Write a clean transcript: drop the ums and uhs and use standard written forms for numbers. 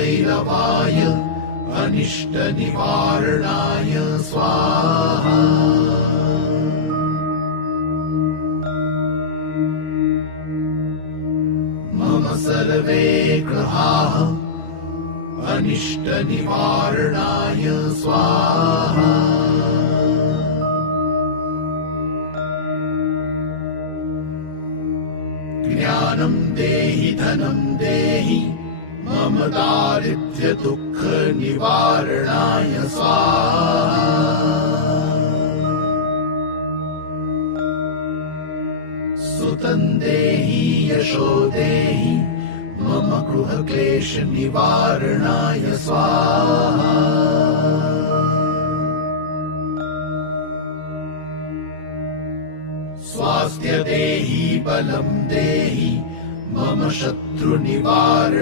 भैरवाय अनिष्टनिवारणाय स्वाहा। मम सर्वे ग्रहाः अनिष्टनिवारणाय स्वाहा। ज्ञानं देहि धनं देहि मम दारिद्र्य दुःख निवारणाय स्वाहा। सुतं देहि यशो देहि मम गृह क्लेश निवारणाय स्वाहा। स्वास्थ्य देहि बलं देहि मम शत्रु निवारण